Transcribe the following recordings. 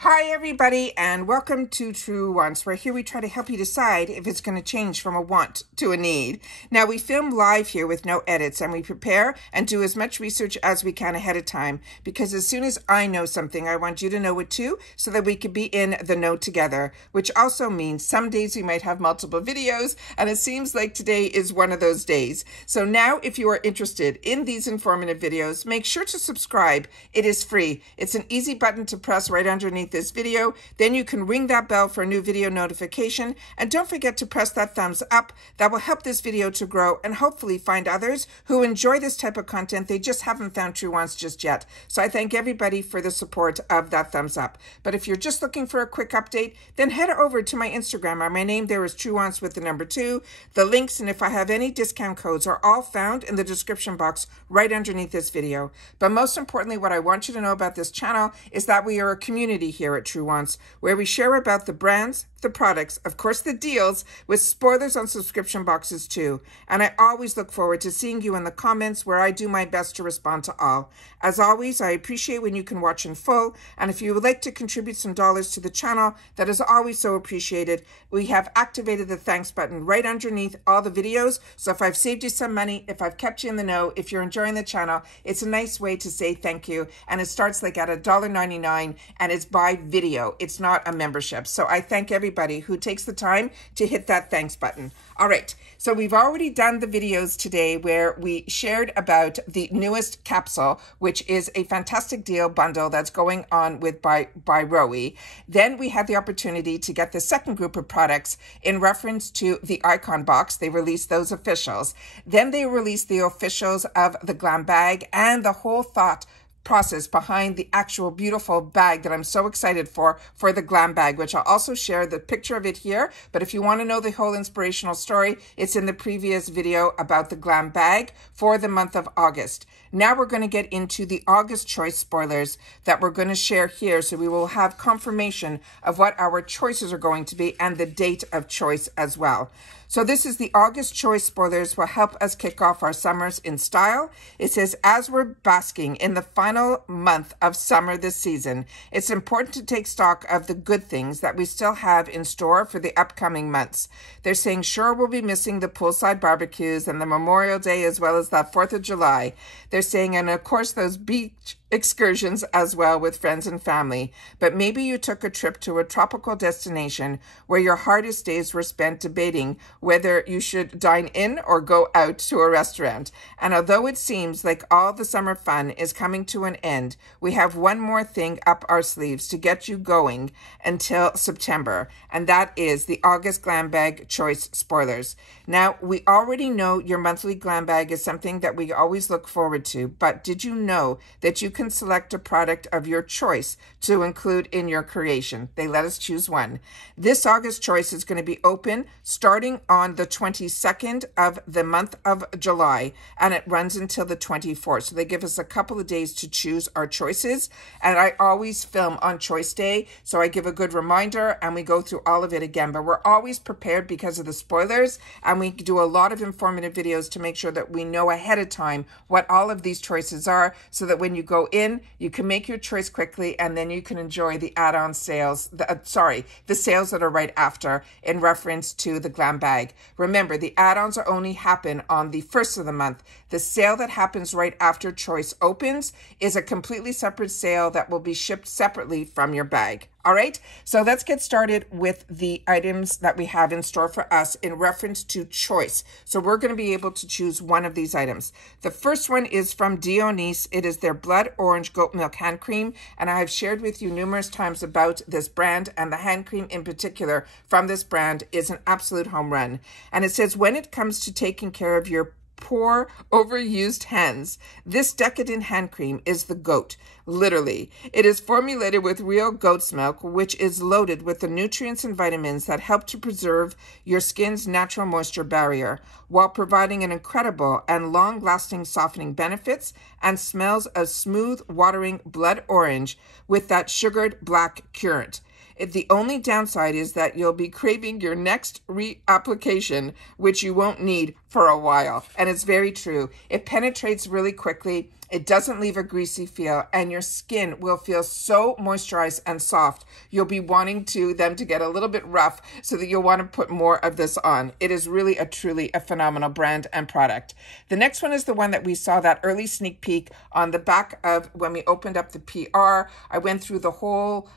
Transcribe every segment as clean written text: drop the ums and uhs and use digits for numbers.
Hi everybody and welcome to Truewants, where here we try to help you decide if it's going to change from a want to a need. Now we film live here with no edits and we prepare and do as much research as we can ahead of time, because as soon as I know something I want you to know it too, so that we can be in the know together, which also means some days we might have multiple videos, and it seems like today is one of those days. So now if you are interested in these informative videos, make sure to subscribe. It is free. It's an easy button to press right underneath this video. Then you can ring that bell for a new video notification, and don't forget to press that thumbs up. That will help this video to grow and hopefully find others who enjoy this type of content. They just haven't found Truewants just yet. So I thank everybody for the support of that thumbs up. But if you're just looking for a quick update, then head over to my Instagram. My name there is Truewants with the number 2. The links and if I have any discount codes are all found in the description box right underneath this video. But most importantly, what I want you to know about this channel is that we are a community here at Truewants, where we share about the brands, the products, of course the deals, with spoilers on subscription boxes too. And I always look forward to seeing you in the comments, where I do my best to respond to all. As always, I appreciate when you can watch in full, and if you would like to contribute some dollars to the channel, that is always so appreciated. We have activated the thanks button right underneath all the videos, so if I've saved you some money, if I've kept you in the know, if you're enjoying the channel, it's a nice way to say thank you. And it starts like at $1.99, and it's by video. It's not a membership. So I thank everybody who takes the time to hit that thanks button. All right, so we've already done the videos today where we shared about the newest capsule, which is a fantastic deal bundle that's going on with by Roe. Then we had the opportunity to get the second group of products in reference to the icon box. They released those officials. Then they released the officials of the GlamBag and the whole thought process behind the actual beautiful bag that I'm so excited for the GlamBag, which I'll also share the picture of it here. But if you want to know the whole inspirational story, it's in the previous video about the GlamBag for the month of August. Now we're going to get into the August choice spoilers that we're going to share here, so we will have confirmation of what our choices are going to be and the date of choice as well. So this is the August choice spoilers, will help us kick off our summers in style. It says, as we're basking in the final month of summer this season, it's important to take stock of the good things that we still have in store for the upcoming months. They're saying, sure, we'll be missing the poolside barbecues and the Memorial Day as well as that 4th of July. They're saying, and of course, those beach excursions as well with friends and family. But maybe you took a trip to a tropical destination where your hardest days were spent debating whether you should dine in or go out to a restaurant. And although it seems like all the summer fun is coming to an end, we have one more thing up our sleeves to get you going until September, and that is the August GlamBag choice spoilers. Now, we already know your monthly GlamBag is something that we always look forward to, but did you know that you can select a product of your choice to include in your creation? They let us choose one. This August choice is going to be open starting on the 22nd of the month of July, and it runs until the 24th. So they give us a couple of days to choose our choices, and I always film on choice day, so I give a good reminder and we go through all of it again. But we're always prepared because of the spoilers, and we do a lot of informative videos to make sure that we know ahead of time what all of these choices are, so that when you go in, you can make your choice quickly, and then you can enjoy the add-on sales, the sales that are right after in reference to the GlamBag. Remember, the add-ons are only happen on the 1st of the month. The sale that happens right after choice opens is a completely separate sale that will be shipped separately from your bag. All right, so let's get started with the items that we have in store for us in reference to choice. So we're going to be able to choose one of these items. The first one is from Dionys. It is their Blood Orange Goat Milk Hand Cream, and I have shared with you numerous times about this brand, and the hand cream in particular from this brand is an absolute home run. And it says, when it comes to taking care of your poor, overused hands, this decadent hand cream is the GOAT, literally. It is formulated with real goat's milk, which is loaded with the nutrients and vitamins that help to preserve your skin's natural moisture barrier, while providing an incredible and long-lasting softening benefits and smells of smooth, watering blood orange with that sugared black currant. The only downside is that you'll be craving your next reapplication, which you won't need for a while. And it's very true. It penetrates really quickly. It doesn't leave a greasy feel, and your skin will feel so moisturized and soft. You'll be wanting them to get a little bit rough so that you'll want to put more of this on. It is really truly a phenomenal brand and product. The next one is the one that we saw that early sneak peek on the back of when we opened up the PR. I went through the whole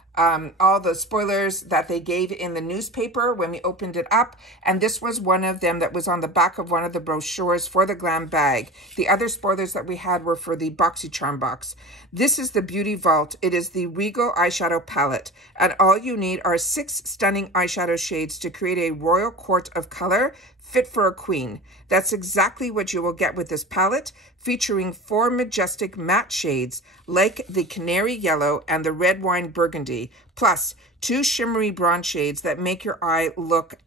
all the spoilers that they gave in the newspaper when we opened it up, and this was one of them that was on the back of one of the brochures for the GlamBag. The other spoilers that we had were for the BoxyCharm box. This is the Beauty Vault. It is the Regal eyeshadow palette, and all you need are 6 stunning eyeshadow shades to create a royal court of color fit for a queen. That's exactly what you will get with this palette, featuring 4 majestic matte shades like the canary yellow and the red wine burgundy, plus 2 shimmery bronze shades that make your eye look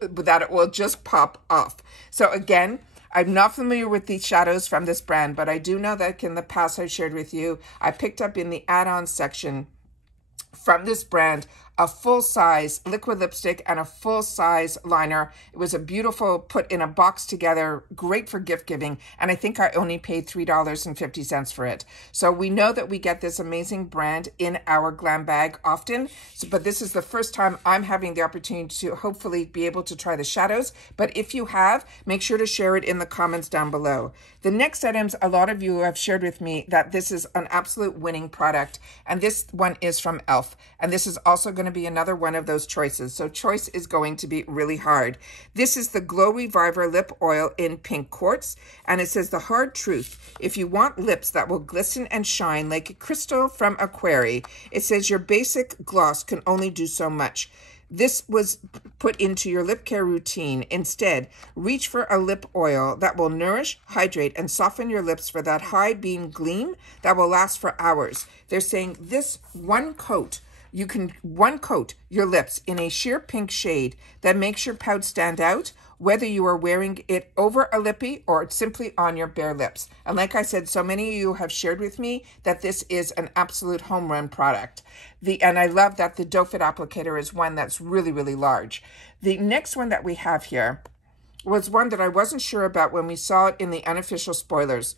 that it will just pop off. So again, I'm not familiar with these shadows from this brand, but I do know that in the past I shared with you, I picked up in the add-on section from this brand a full-size liquid lipstick and a full-size liner. It was a beautiful, put in a box together, great for gift giving, and I think I only paid $3.50 for it. So we know that we get this amazing brand in our GlamBag often, but this is the first time I'm having the opportunity to hopefully be able to try the shadows. But if you have, make sure to share it in the comments down below. The next items, a lot of you have shared with me that this is an absolute winning product, and this one is from e.l.f., and this is also going to be another one of those choices. So choice is going to be really hard. This is the Glow Reviver Lip Oil in Pink Quartz, and it says the hard truth. If you want lips that will glisten and shine like crystal from a quarry, it says your basic gloss can only do so much. This was put into your lip care routine. Instead, reach for a lip oil that will nourish, hydrate, and soften your lips for that high beam gleam that will last for hours. They're saying this one coat, you can one coat your lips in a sheer pink shade that makes your pout stand out, whether you are wearing it over a lippy or simply on your bare lips. And like I said, so many of you have shared with me that this is an absolute home run product. And I love that the doe foot applicator is one that's really, really large. The next one that we have here was one that I wasn't sure about when we saw it in the unofficial spoilers.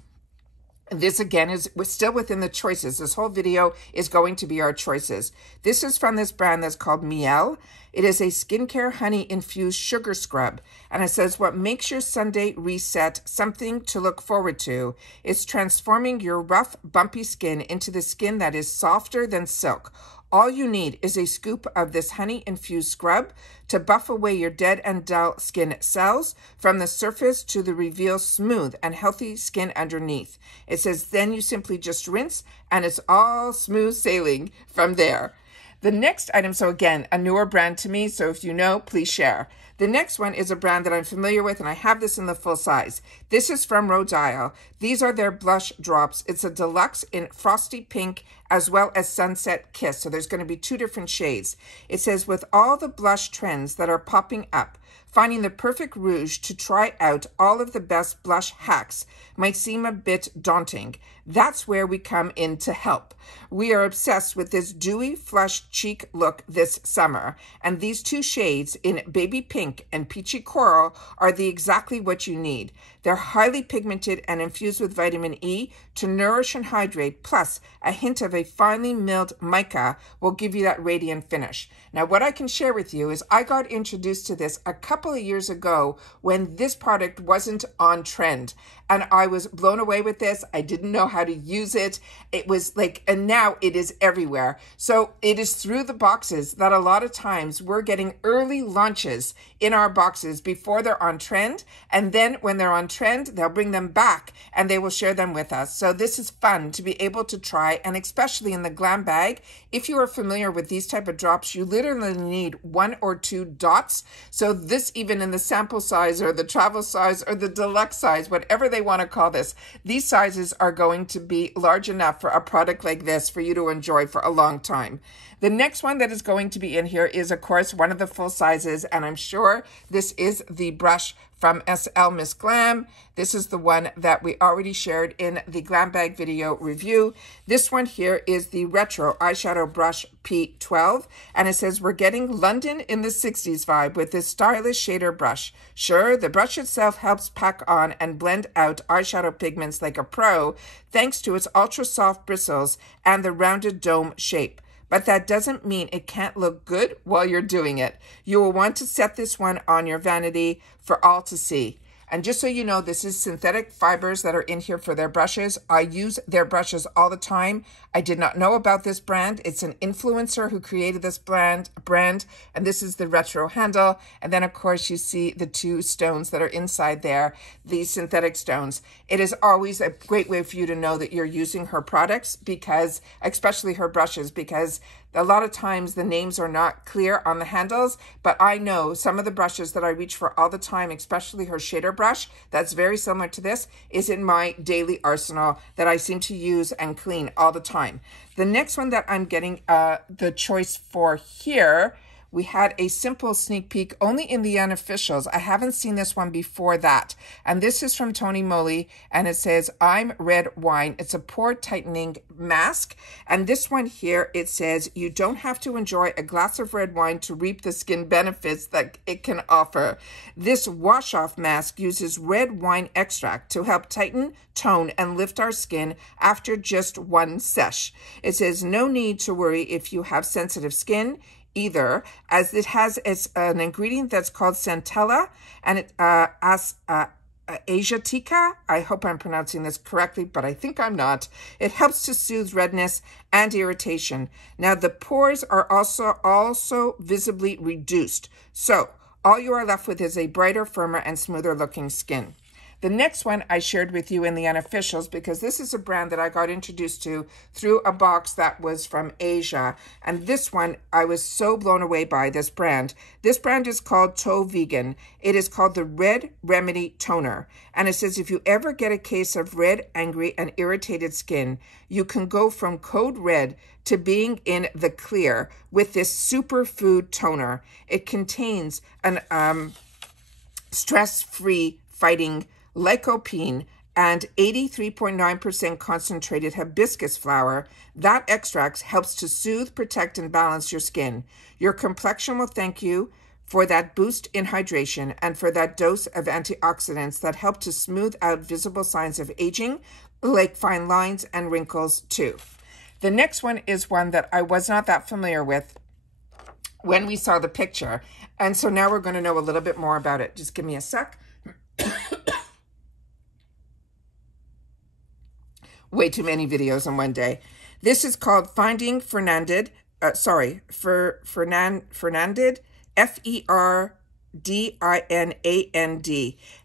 This again was still within the choices. This whole video is going to be our choices. This is from this brand that's called Miel. It is a skincare honey infused sugar scrub. And it says what makes your Sunday reset something to look forward to is transforming your rough, bumpy skin into the skin that is softer than silk. All you need is a scoop of this honey-infused scrub to buff away your dead and dull skin cells from the surface to reveal smooth and healthy skin underneath. It says then you simply just rinse and it's all smooth sailing from there. The next item, so again, a newer brand to me, so if you know, please share. The next one is a brand that I'm familiar with, and I have this in the full size. This is from Rhode Island. These are their blush drops. It's a deluxe in Frosty Pink as well as Sunset Kiss. So there's going to be 2 different shades. It says, with all the blush trends that are popping up, finding the perfect rouge to try out all of the best blush hacks might seem a bit daunting. That's where we come in to help. We are obsessed with this dewy, flushed cheek look this summer, and these 2 shades in Baby Pink and Peachy Coral are exactly what you need. They're highly pigmented and infused with vitamin E to nourish and hydrate, plus a hint of a finely milled mica will give you that radiant finish. Now, what I can share with you is I got introduced to this a couple of years ago when this product wasn't on trend, and I was blown away with this. I didn't know how to use it. It was like, and now it is everywhere. So it is through the boxes that a lot of times we're getting early launches in our boxes before they're on trend, and then when they're on trend, they'll bring them back and they will share them with us. So this is fun to be able to try, and especially in the GlamBag, if you are familiar with these type of drops, you literally need 1 or 2 dots. So this, even in the sample size or the travel size or the deluxe size, whatever they want to call this, these sizes are going to be large enough for a product like this for you to enjoy for a long time. The next one that is going to be in here is, of course, one of the full sizes, and I'm sure this is the brush from SL Miss Glam. This is the one that we already shared in the GlamBag video review. This one here is the Retro Eyeshadow Brush P12, and it says, we're getting London in the 60s vibe with this stylish shader brush. Sure, the brush itself helps pack on and blend out eyeshadow pigments like a pro, thanks to its ultra soft bristles and the rounded dome shape. But that doesn't mean it can't look good while you're doing it. You will want to set this one on your vanity for all to see. And just so you know, this is synthetic fibers that are in here for their brushes. I use their brushes all the time. I did not know about this brand. It's an influencer who created this brand, and this is the retro handle. And then, of course, you see the two stones that are inside there, these synthetic stones. It is always a great way for you to know that you're using her products, because, especially her brushes, because a lot of times the names are not clear on the handles, but I know some of the brushes that I reach for all the time, especially her shader brush, that's very similar to this, is in my daily arsenal that I seem to use and clean all the time. The next one that I'm getting the choice for here, we had a simple sneak peek only in the unofficials. I haven't seen this one before that. And this is from Tony Moly, and it says, I'm Red Wine. It's a pore tightening mask. And this one here, it says, you don't have to enjoy a glass of red wine to reap the skin benefits that it can offer. This wash-off mask uses red wine extract to help tighten, tone, and lift our skin after just one sesh. It says, no need to worry if you have sensitive skin either, as it has an ingredient that's called centella, and it asiatica. I hope I'm pronouncing this correctly, but I think I'm not. It helps to soothe redness and irritation. Now, the pores are also visibly reduced, so all you are left with is a brighter, firmer, and smoother looking skin. The next one I shared with you in the unofficials, because this is a brand that I got introduced to through a box that was from Asia. And this one, I was so blown away by this brand. This brand is called Toe Vegan. It is called the Red Remedy Toner. And it says, if you ever get a case of red, angry, and irritated skin, you can go from code red to being in the clear with this superfood toner. It contains an stress-free fighting lycopene and 83.9% concentrated hibiscus flower. That extract helps to soothe, protect, and balance your skin. Your complexion will thank you for that boost in hydration and for that dose of antioxidants that help to smooth out visible signs of aging, like fine lines and wrinkles too. The next one is one that I was not that familiar with when we saw the picture, and so now we're going to know a little bit more about it. Just give me a sec. Way too many videos in one day. This is called Finding Fernanded, Fernanded, Ferdinand.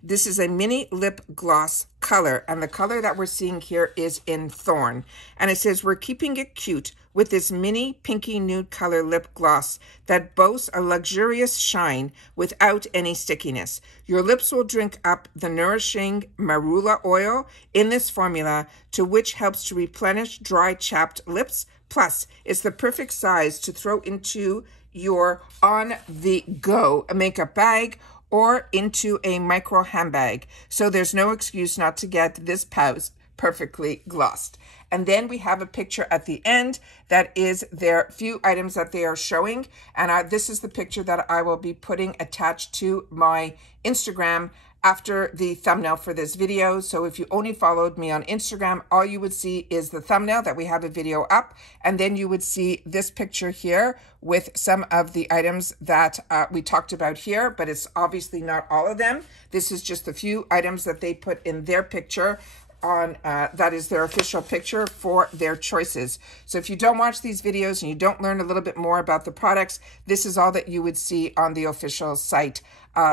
This is a mini lip gloss color, and the color that we're seeing here is in Thorn. And it says, we're keeping it cute with this mini pinky nude color lip gloss that boasts a luxurious shine without any stickiness. Your lips will drink up the nourishing marula oil in this formula, to which helps to replenish dry, chapped lips. Plus, it's the perfect size to throw into your on-the-go makeup bag or into a micro handbag. So there's no excuse not to get this pouch perfectly glossed. And then we have a picture at the end that is their few items that they are showing. And this is the picture that I will be putting attached to my Instagram after the thumbnail for this video. So if you only followed me on Instagram, all you would see is the thumbnail that we have a video up, and then you would see this picture here with some of the items that we talked about here, but it's obviously not all of them. This is just a few items that they put in their picture on that is their official picture for their choices. So if you don't watch these videos and you don't learn a little bit more about the products, this is all that you would see on the official site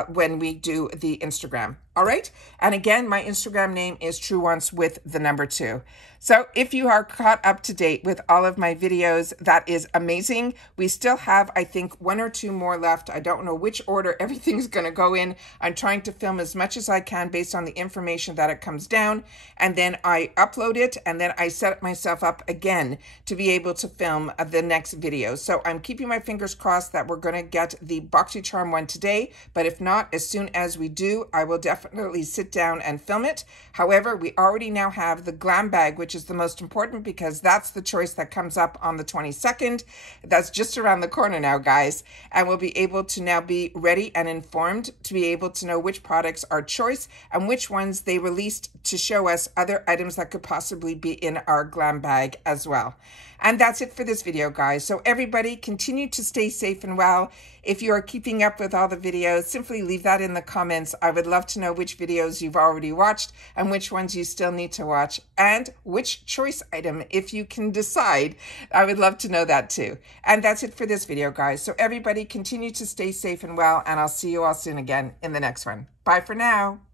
when we do the Instagram. All right. And again, my Instagram name is Truewants with the number 2. So if you are caught up to date with all of my videos, that is amazing. We still have, I think, 1 or 2 more left. I don't know which order everything's going to go in. I'm trying to film as much as I can based on the information that it comes down. And then I upload it, and then I set myself up again to be able to film the next video. So I'm keeping my fingers crossed that we're going to get the BoxyCharm one today. But if if not, as soon as we do, I will definitely sit down and film it. However, we already now have the GlamBag, which is the most important because that's the choice that comes up on the 22nd. That's just around the corner now, guys. And we'll be able to now be ready and informed to be able to know which products are choice and which ones they released to show us other items that could possibly be in our GlamBag as well. And that's it for this video, guys. So everybody continue to stay safe and well. If you are keeping up with all the videos, simply leave that in the comments. I would love to know which videos you've already watched and which ones you still need to watch and which choice item, if you can decide. I would love to know that too. And that's it for this video, guys. So everybody continue to stay safe and well, and I'll see you all soon again in the next one. Bye for now.